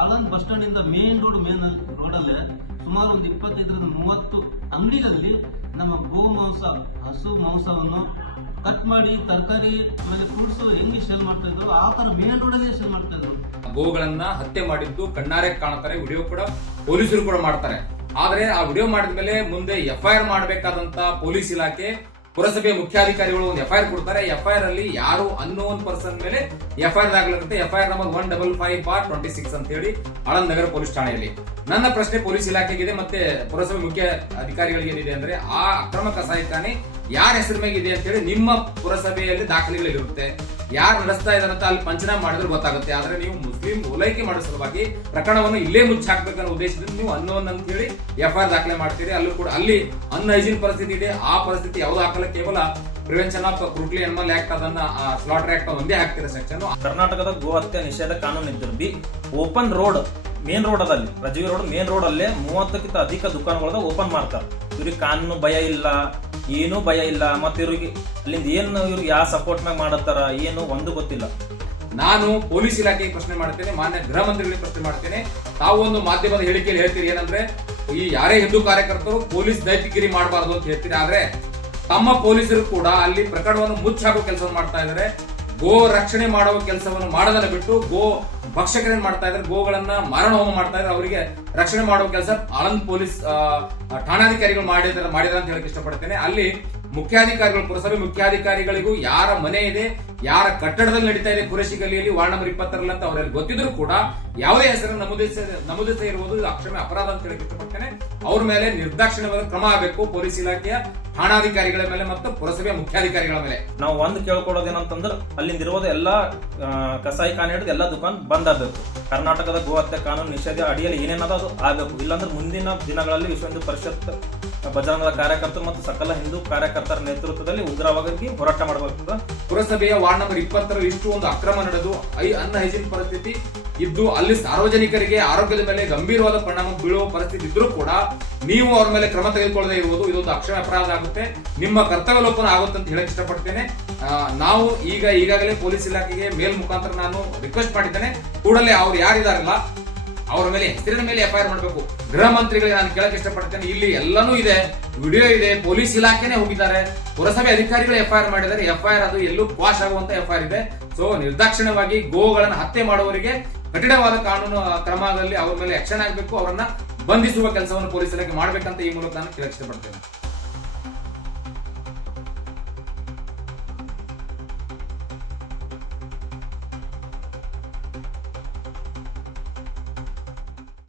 Aland bus stand ಇಂದ main ರೋಡಲ್ಲೇ ಸುಮಾರು ಒಂದು 25-30 ಅಂಗಡಿಗಳಲ್ಲಿ ನಮ್ಮ ಗೋಮಾಂಸ ಹಸು ಮಾಂಸವನ್ನು ಕಟ್ ಮಾಡಿ ತರಕಾರಿ ಆಮೇಲೆ ಫ್ರೂಟ್ಸ್ ಹೆಂಗೆ ಸೇಲ್ ಮಾಡ್ತಾ ಇದ್ರು ಆ ತರ ಮೇನ್ ರೋಡಲ್ಲೇ ಸೇಲ್ ಮಾಡ್ತಾ ಇದ್ರು. ಗೋಗಳನ್ನ ಹತ್ಯೆ ಮಾಡಿದ್ದು ಕಣ್ಣಾರೆ ಕಾಣ್ತಾರೆ, ವಿಡಿಯೋ ಕೂಡ ಪೊಲೀಸರು ಕೂಡ ಮಾಡ್ತಾರೆ. ಆದ್ರೆ ಆ ವಿಡಿಯೋ ಮಾಡಿದ ಮೇಲೆ ಮುಂದೆ FIR ಮಾಡಬೇಕಾದಂತ ಪೊಲೀಸ್ ಇಲಾಖೆ ಪುರಸಭೆ ಮುಖ್ಯಾಧಿಕಾರಿಗಳು ಒಂದು FIR ಕೊಡ್ತಾರೆ. FIR ಅಲ್ಲಿ ಯಾರು ಅನ್ನೋನ್ ಪರ್ಸನ್ ಮೇಲೆ FIR ದಾಖಲಾಗುತ್ತೆ. FIR ನಂಬರ್ 155/26 ಅಂತ ಹೇಳಿ ಆಳಂದ್ ನಗರ ಪೊಲೀಸ್ ಠಾಣೆಯಲ್ಲಿ. ನನ್ನ ಪ್ರಶ್ನೆ ಪೊಲೀಸ್ ಇಲಾಖೆಗಿದೆ ಮತ್ತೆ ಪುರಸಭೆ ಮುಖ್ಯ ಅಧಿಕಾರಿಗಳಿಗೆ ಏನಿದೆ ಅಂದ್ರೆ, ಆ ಅಕ್ರಮ ಕಸಾಯಿಖಾನೆ ಯಾರ ಹೆಸರು ಮೇಗಿದೆ ಅಂತ ಹೇಳಿ ನಿಮ್ಮ ಪುರಸಭೆಯಲ್ಲಿ ದಾಖಲೆಗಳಿರುತ್ತೆ. ಯಾರು ನಡೆಸ್ತಾ ಇದಾರಂತ ಅಲ್ಲಿ ಪಂಚನಾಮ ಮಾಡಿದ್ರೆ ಗೊತ್ತಾಗುತ್ತೆ. ಆದ್ರೆ ನೀವು ಮುಸ್ಲಿಂ ಓಲೈಕೆ ಮಾಡೋ ಸಲುವಾಗಿ ಪ್ರಕರಣವನ್ನು ಇಲ್ಲೇ ಮುಚ್ಚಿ ಹಾಕ್ಬೇಕನ್ನೋ ಉದ್ದೇಶದಿಂದ ನೀವು ಅನ್ನೋನ್ ಅಂತ ಹೇಳಿ FIR ದಾಖಲೆ ಮಾಡ್ತೀರಿ. ಅಲ್ಲೂ ಕೂಡ ಅಲ್ಲಿ ಅನ್ಹೈಜಿನ್ ಪರಿಸ್ಥಿತಿ ಇದೆ. ಆ ಪರಿಸ್ಥಿತಿ ಯಾವ್ದು ಹಾಕಲ್ಲ, ಕೇವಲ ಪ್ರಿವೆನ್ಷನ್ ಆಫ್ ಕ್ರೂಟ್ಲಿ ಅನಿಮಲ್ ಆಕ್ಟ್ ಅದನ್ನ ಸ್ಲಾಟರ್ ಆಕ್ಟ್ ಒಂದೇ ಹಾಕ್ತಿರೋ ಸೆಕ್ಷನ್. ಕರ್ನಾಟಕದ ಗೋ ಹತ್ಯೆ ನಿಷೇಧ ಕಾನೂನು ಇದ್ದರು B open road main road ಅದಲ್ಲಿ ರಜವಿ ರೋಡ್ ಮೇನ್ ರೋಡ್ ಅಲ್ಲೇ 30ಕ್ಕಿಂತ ಅಧಿಕ ದುಕಾನ್ಗಳದ ಓಪನ್ ಮಾಡ್ತಾರೆ. ಇವ್ರಿಗೆ ಕಾನೂನು ಭಯ ಇಲ್ಲ, ಏನೂ ಭಯ ಇಲ್ಲ. ಮತ್ತೆ ಇವ್ರಿಗೆ ಅಲ್ಲಿಂದ ಏನು ಇವ್ರಿಗೆ ಯಾವ ಸಪೋರ್ಟ್ ಮ್ಯಾಗ ಮಾಡತ್ತಾರ ಏನು ಒಂದು ಗೊತ್ತಿಲ್ಲ. ನಾನು ಪೊಲೀಸ್ ಇಲಾಖೆಗೆ ಪ್ರಶ್ನೆ ಮಾಡ್ತೇನೆ, ಮಾನ್ಯ ಗೃಹ ಮಂತ್ರಿಗಳಿಗೆ ಪ್ರಶ್ನೆ ಮಾಡ್ತೇನೆ. ತಾವು ಒಂದು ಮಾಧ್ಯಮದ ಹೇಳಿಕೆಯಲ್ಲಿ ಹೇಳ್ತೀರಿ ಏನಂದ್ರೆ, ಈ ಯಾರೇ ಹಿಂದೂ ಕಾರ್ಯಕರ್ತರು ಪೊಲೀಸ್ ದೈತ್ಯಗಿರಿ ಮಾಡಬಾರದು ಅಂತ ಹೇಳ್ತೀರಿ. ಆದ್ರೆ ತಮ್ಮ ಪೊಲೀಸರು ಕೂಡ ಅಲ್ಲಿ ಪ್ರಕರಣವನ್ನು ಮುಚ್ಚಾಕೋ ಕೆಲಸವನ್ನು ಮಾಡ್ತಾ ಇದ್ದಾರೆ. ಗೋ ರಕ್ಷಣೆ ಮಾಡುವ ಕೆಲಸವನ್ನು ಮಾಡೋದನ್ನ ಬಿಟ್ಟು ಗೋ ಭಕ್ಷಕರೇನ್ ಮಾಡ್ತಾ ಇದ್ದಾರೆ, ಗೋಗಳನ್ನ ಮಾರಣ ಹೋಮ ಮಾಡ್ತಾ ಇದ್ದಾರೆ. ಅವರಿಗೆ ರಕ್ಷಣೆ ಮಾಡುವ ಕೆಲಸ ಆಳಂದ್ ಪೊಲೀಸ್ ಠಾಣಾಧಿಕಾರಿಗಳು ಮಾಡಿದಾರೆ ಅಂತ ಹೇಳಕ್ ಇಷ್ಟಪಡ್ತೇನೆ. ಅಲ್ಲಿ ಮುಖ್ಯಾಧಿಕಾರಿಗಳು, ಪುರಸಭೆ ಮುಖ್ಯಾಧಿಕಾರಿಗಳಿಗೂ ಯಾರ ಮನೆ ಇದೆ, ಯಾರ ಕಟ್ಟಡದಲ್ಲಿ ನಡೀತಾ ಇದೆ ಕುರೆಶಿ ಗಲ್ಲಿಯಲ್ಲಿ ವಾರ್ಡ್ ನಂಬರ್ 20 ಅಂತ ಅವರಲ್ಲಿ ಗೊತ್ತಿದ್ರು ಕೂಡ ಯಾವುದೇ ಹೆಸರನ್ನು ನಮೂದಿಸದೇ ಇರುವುದು ಅಕ್ಷಮ್ಯ ಅಪರಾಧ ಅಂತ ಹೇಳಕ್ ಇಷ್ಟಪಡ್ತೇನೆ. ಅವ್ರ ಮೇಲೆ ನಿರ್ದಾಕ್ಷಿಣ್ಯವಾದ ಕ್ರಮ ಆಗಬೇಕು, ಪೊಲೀಸ್ ಇಲಾಖೆಯ ಠಾಣಾಧಿಕಾರಿಗಳ ಮೇಲೆ ಮತ್ತು ಪುರಸಭೆ ಮುಖ್ಯಾಧಿಕಾರಿಗಳ ಮೇಲೆ. ನಾವು ಒಂದು ಕೇಳ್ಕೊಳ್ಳೋದೇನಂತಂದ್ರೆ, ಅಲ್ಲಿಂದ ಇರೋದು ಎಲ್ಲಾ ಕಸಾಯಿಖಾನೆ ಹಿಡಿದು ಎಲ್ಲಾ ದುಕಾನ್ ಬಂದ್ ಆಗಬೇಕು. ಕರ್ನಾಟಕದ ಗೋ ಹತ್ಯೆ ಕಾನೂನು ನಿಷೇಧ ಅಡಿಯಲ್ಲಿ ಏನೇನದ ಅದು ಆಗಬೇಕು. ಇಲ್ಲಾಂದ್ರೆ ಮುಂದಿನ ದಿನಗಳಲ್ಲಿ ವಿಶ್ವ ಹಿಂದೂ ಪರಿಷತ್ ಬಜರಂಗದ ಕಾರ್ಯಕರ್ತರು ಮತ್ತು ಸಕಲ ಹಿಂದೂ ಕಾರ್ಯಕರ್ತರ ನೇತೃತ್ವದಲ್ಲಿ ಉಗ್ರವಾಗಿ ಹೋರಾಟ ಮಾಡಬೇಕು. ಪುರಸಭೆಯ ವಾರ್ಡ್ ನಂಬರ್ 20 ಇಷ್ಟು ಒಂದು ಅಕ್ರಮ ನಡೆದು ಅನ್ಹೈಜಿನ್ ಪರಿಸ್ಥಿತಿ ಇದ್ದು ಅಲ್ಲಿ ಸಾರ್ವಜನಿಕರಿಗೆ ಆರೋಗ್ಯದ ಮೇಲೆ ಗಂಭೀರವಾದ ಪರಿಣಾಮ ಬೀಳುವ ಪರಿಸ್ಥಿತಿ ಇದ್ರೂ ಕೂಡ ನೀವು ಅವ್ರ ಮೇಲೆ ಕ್ರಮ ತೆಗೆದುಕೊಳ್ಳದೆ ಇರುವುದು ಇದೊಂದು ಅಕ್ಷಮ್ಯ ಅಪರಾಧ ಆಗುತ್ತೆ. ನಿಮ್ಮ ಕರ್ತವ್ಯ ಲೋಪನ ಆಗುತ್ತೆ ಅಂತ ಹೇಳಕ್ ಇಷ್ಟಪಡ್ತೇನೆ. ನಾವು ಈಗಾಗಲೇ ಪೊಲೀಸ್ ಇಲಾಖೆಗೆ ಮೇಲ್ ಮುಖಾಂತರ ನಾನು ರಿಕ್ವೆಸ್ಟ್ ಮಾಡಿದ್ದೇನೆ, ಕೂಡಲೇ ಅವ್ರು ಯಾರಿದಾರಲ್ಲ ಅವರ ಮೇಲೆ ಹೆಸರಿನ ಮೇಲೆ FIR ಮಾಡಬೇಕು. ಗೃಹ ಮಂತ್ರಿಗಳಿಗೆ ನಾನು ಕೇಳಕ್ ಇಷ್ಟಪಡ್ತೇನೆ, ಇಲ್ಲಿ ಎಲ್ಲಾನು ಇದೆ, ವಿಡಿಯೋ ಇದೆ, ಪೊಲೀಸ್ ಇಲಾಖೆನೆ ಹೋಗಿದ್ದಾರೆ, ಪುರಸಭೆ ಅಧಿಕಾರಿಗಳು FIR ಮಾಡಿದ್ದಾರೆ. FIR ಅದು ಎಲ್ಲೂ ಕ್ವಾಶ್ ಆಗುವಂತ FIR ಇದೆ. ಸೊ ನಿರ್ದಾಕ್ಷಿಣ್ಯವಾಗಿ ಗೋಗಳನ್ನು ಹತ್ಯೆ ಮಾಡುವವರಿಗೆ ಕಠಿಣವಾದ ಕಾನೂನು ಕ್ರಮದಲ್ಲಿ ಅವರ ಮೇಲೆ ಆಕ್ಷನ್ ಆಗಬೇಕು, ಅವರನ್ನ ಬಂಧಿಸುವ ಕೆಲಸವನ್ನು ಪೊಲೀಸ್ ಇಲಾಖೆ ಮಾಡಬೇಕಂತ ಈ ಮೂಲಕ ನಾನು ಕೇಳಕ್ ಇಷ್ಟಪಡ್ತೇನೆ.